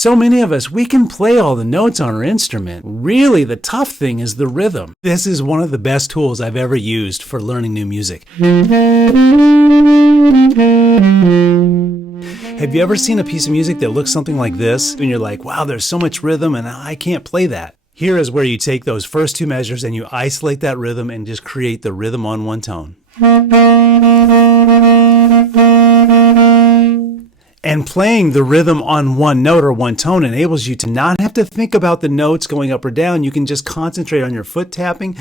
So many of us, we can play all the notes on our instrument. Really, the tough thing is the rhythm. This is one of the best tools I've ever used for learning new music. Have you ever seen a piece of music that looks something like this? And you're like, wow, there's so much rhythm and I can't play that. Here is where you take those first two measures and you isolate that rhythm and just create the rhythm on one tone. And playing the rhythm on one note or one tone enables you to not have to think about the notes going up or down. You can just concentrate on your foot tapping,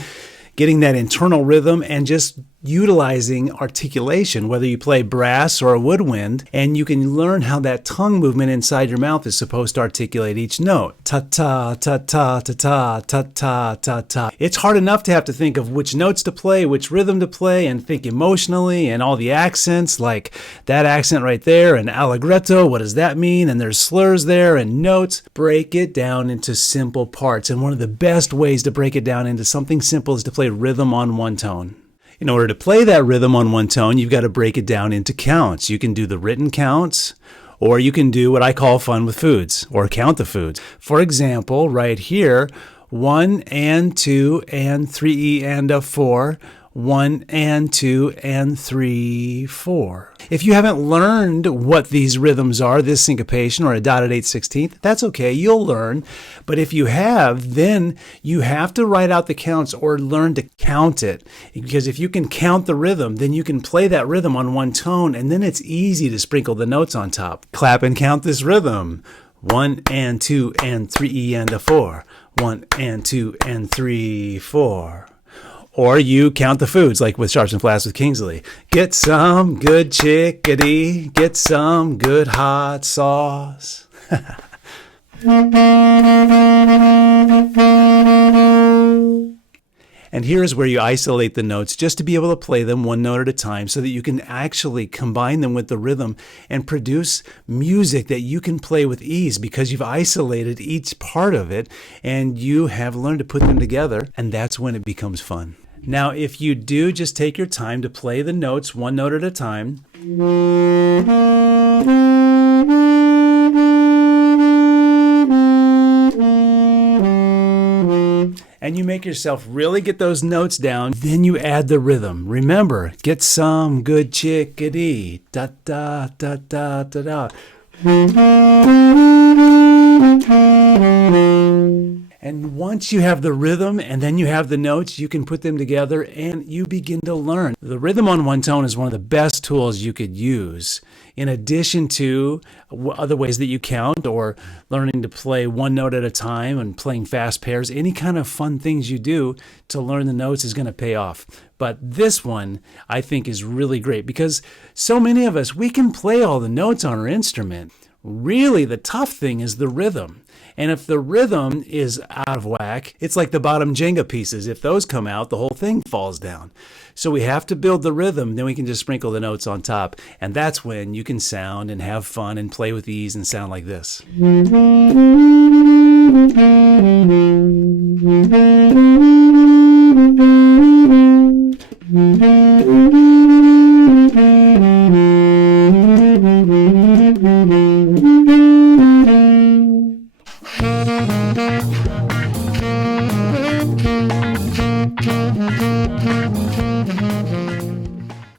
getting that internal rhythm, and just utilizing articulation, whether you play brass or a woodwind, and you can learn how that tongue movement inside your mouth is supposed to articulate each note. Ta-ta, ta-ta, ta-ta, ta-ta, ta-ta. It's hard enough to have to think of which notes to play, which rhythm to play, and think emotionally, and all the accents, like that accent right there, and allegretto, what does that mean? And there's slurs there, and notes. Break it down into simple parts, and one of the best ways to break it down into something simple is to play rhythm on one tone. In order to play that rhythm on one tone, you've got to break it down into counts. You can do the written counts, or you can do what I call fun with foods, or count the foods. For example, right here, 1 and 2 and 3 and a 4, 1 and 2 and 3, 4. If you haven't learned what these rhythms are, this syncopation or a dotted 8/16, that's okay, you'll learn. But if you have, then you have to write out the counts or learn to count it. Because if you can count the rhythm, then you can play that rhythm on one tone, and then it's easy to sprinkle the notes on top. Clap and count this rhythm. 1 and 2 and 3 and a 4. 1 and 2 and 3, 4. Or you count the foods, like with Sharps and Flats with Kingsley. Get some good chickadee, get some good hot sauce. And here's where you isolate the notes just to be able to play them one note at a time so that you can actually combine them with the rhythm and produce music that you can play with ease because you've isolated each part of it and you have learned to put them together, and that's when it becomes fun. Now, if you do just take your time to play the notes one note at a time, and you make yourself really get those notes down, then you add the rhythm. Remember, get some good chickadee, da da da da da da. And once you have the rhythm and then you have the notes, you can put them together and you begin to learn. The rhythm on one tone is one of the best tools you could use, in addition to other ways that you count or learning to play one note at a time and playing fast pairs. Any kind of fun things you do to learn the notes is going to pay off. But this one, I think, is really great because so many of us, we can play all the notes on our instrument. Really, the tough thing is the rhythm. And if the rhythm is out of whack, it's like the bottom Jenga pieces. If those come out, the whole thing falls down. So we have to build the rhythm, then we can just sprinkle the notes on top. And that's when you can sound and have fun and play with ease and sound like this.